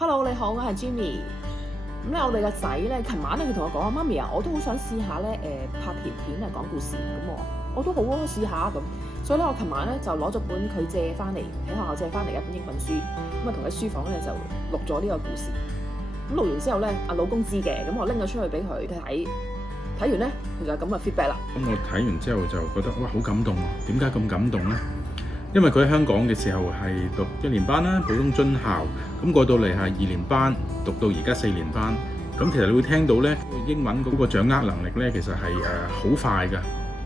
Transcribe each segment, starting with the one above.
Hello， 你好，我係 Jenny。咁咧，我哋個仔咧，琴晚咧佢同我講媽咪啊，我都好想試下咧拍條片啊講故事。咁我都好啊，試下咁。所以咧，我琴晚咧就攞咗本佢借翻嚟喺學校借翻嚟嘅一本英文書，咁啊同喺書房咧就錄咗呢個故事。咁錄完之後咧，阿老公知嘅，咁我拎咗出去俾佢睇。睇完咧，佢就咁嘅 feedback 啦。咁我睇完之後就覺得哇，好感動啊！點解咁感動咧？因為佢喺香港嘅時候係讀1年班啦，普通津校，咁過到嚟係2年班，讀到而家4年班。咁其實你會聽到咧，英文嗰個掌握能力咧，其實係好快㗎。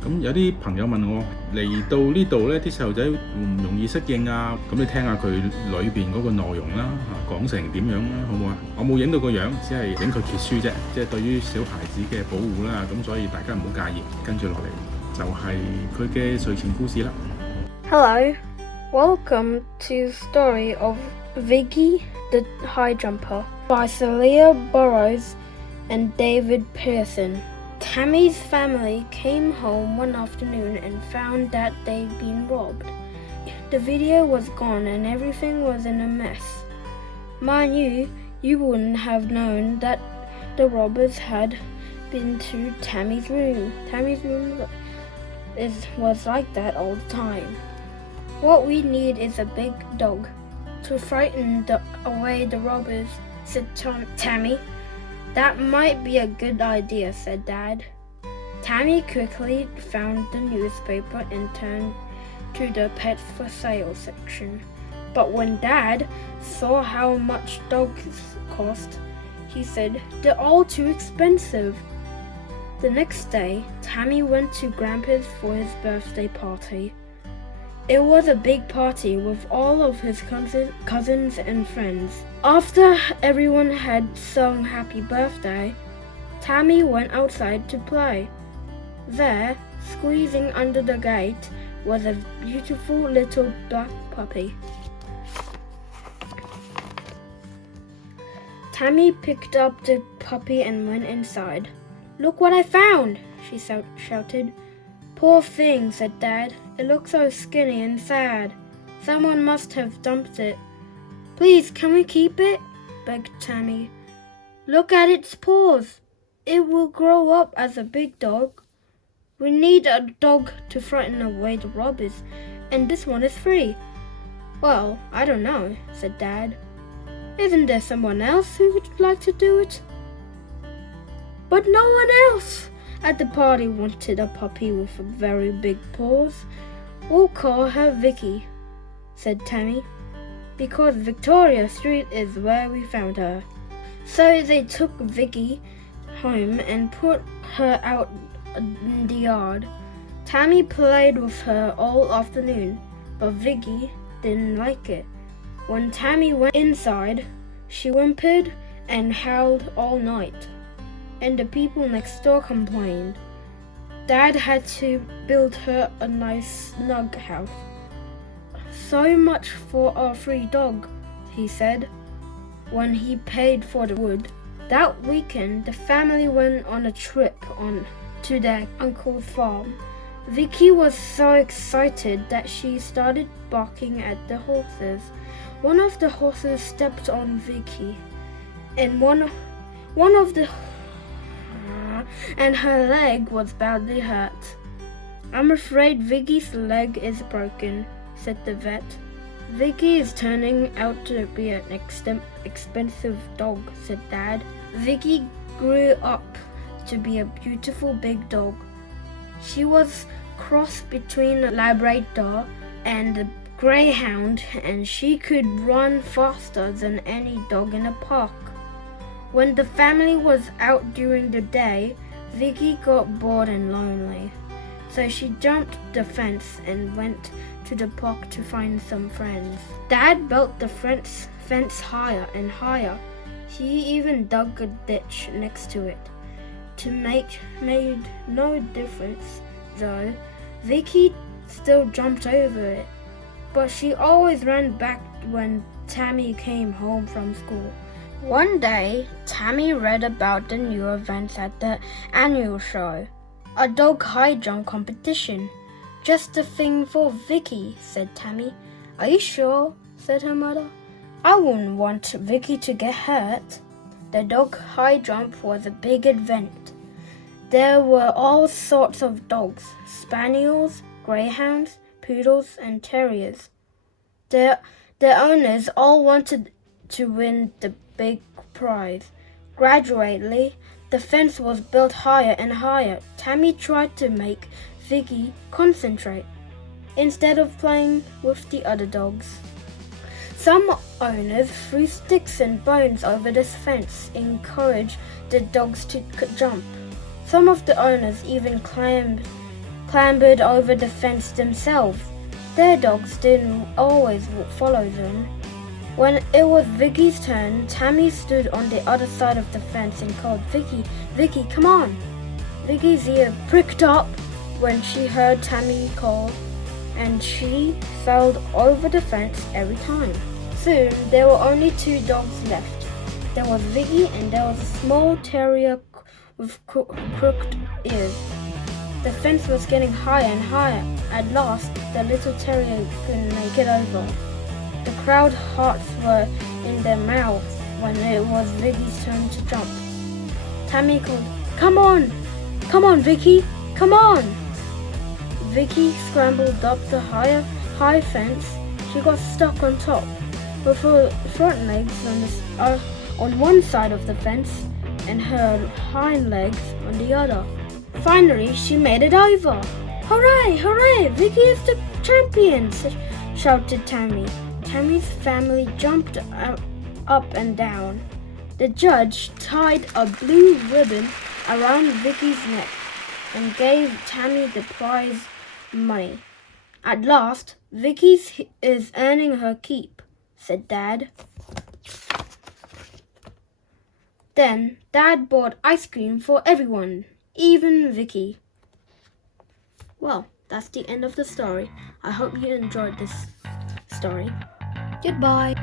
咁有啲朋友問我嚟到呢度咧，啲細路仔唔容易適應啊？咁你聽下佢裏邊嗰個內容啦，講成點樣啦，好唔好啊？我冇影到個樣，只係影佢揭書啫，即係對於小孩子嘅保護啦。咁所以大家唔好介意。跟住落嚟就係佢嘅睡前故事啦。Hello, welcome to the story of Vicky the High Jumper by Celia Burrows and David Pearson. Tammy's family came home one afternoon and found that they'd been robbed. The video was gone and everything was in a mess. Mind you wouldn't have known that the robbers had been to Tammy's room. Tammy's room was like that all the time. What we need is a big dog to frighten away the robbers, said Tammy. That might be a good idea, said Dad. Tammy quickly found the newspaper and turned to the pets for sale section. But when Dad saw how much dogs cost, he said, "They're all too expensive." The next day, Tammy went to Grandpa's for his birthday party. It was a big party with all of his cousins and friends. After everyone had sung happy birthday, Tammy went outside to play. There, squeezing under the gate, was a beautiful little black puppy. Tammy picked up the puppy and went inside. "Look what I found!" she shouted. "Poor thing," said Dad. "It looks so skinny and sad. Someone must have dumped it." "Please, can we keep it?" begged Tammy. "Look at its paws. It will grow up as a big dog. We need a dog to frighten away the robbers, and this one is free." "Well, I don't know," said Dad. "Isn't there someone else who would like to do it?" But no one else at the party wanted a puppy with very big paws. "We'll call her Vicky," said Tammy, "because Victoria Street is where we found her." So they took Vicky home and put her out in the yard. Tammy played with her all afternoon, but Vicky didn't like it. When Tammy went inside, she whimpered and howled all night, and the people next door complained. Dad had to build her a nice snug house. "So much for our free dog," he said, when he paid for the wood. That weekend, the family went on a trip to their uncle's farm. Vicky was so excited that she started barking at the horses. One of the horses stepped on Vicky, and and her leg was badly hurt. "I'm afraid Vicky's leg is broken," said the vet. "Vicky is turning out to be an expensive dog," said Dad. Vicky grew up to be a beautiful big dog. She was cross between a Labrador and a Greyhound, and she could run faster than any dog in a park. When the family was out during the day, Vicky got bored and lonely, so she jumped the fence and went to the park to find some friends. Dad built the fence higher and higher. He even dug a ditch next to it. Made no difference, though. Vicky still jumped over it, but she always ran back when Tammy came home from school. One day, Tammy read about the new events at the annual show. A dog high jump competition. "Just the thing for Vicky," said Tammy. "Are you sure?" said her mother. I wouldn't want Vicky to get hurt. The dog high jump was a big event. There were all sorts of dogs, spaniels, greyhounds, poodles, and terriers. Their owners all wanted to win the big prize. Gradually, the fence was built higher and higher. Tammy tried to make Vicky concentrate instead of playing with the other dogs. Some owners threw sticks and bones over this fence, encouraged the dogs to jump. Some of the owners even clambered over the fence themselves. Their dogs didn't always follow them. When it was Vicky's turn, Tammy stood on the other side of the fence and called, "Vicky, Vicky, come on!" Vicky's ear pricked up when she heard Tammy call, and she fell over the fence every time. Soon, there were only 2 dogs left. There was Vicky and there was a small terrier with crooked ears. The fence was getting higher and higher. At last, the little terrier couldn't make it over. The crowd's hearts were in their mouths when it was Vicky's turn to jump. Tammy called, "Come on! Come on, Vicky! Come on!" Vicky scrambled up the high fence. She got stuck on top, with her front legs on one side of the fence and her hind legs on the other. Finally, she made it over. "Hooray! Hooray! Vicky is the champion!" shouted Tammy. Tammy's family jumped up and down. The judge tied a blue ribbon around Vicky's neck and gave Tammy the prize money. "At last, Vicky is earning her keep," said Dad. Then Dad bought ice cream for everyone, even Vicky. Well, that's the end of the story. I hope you enjoyed this story. Goodbye.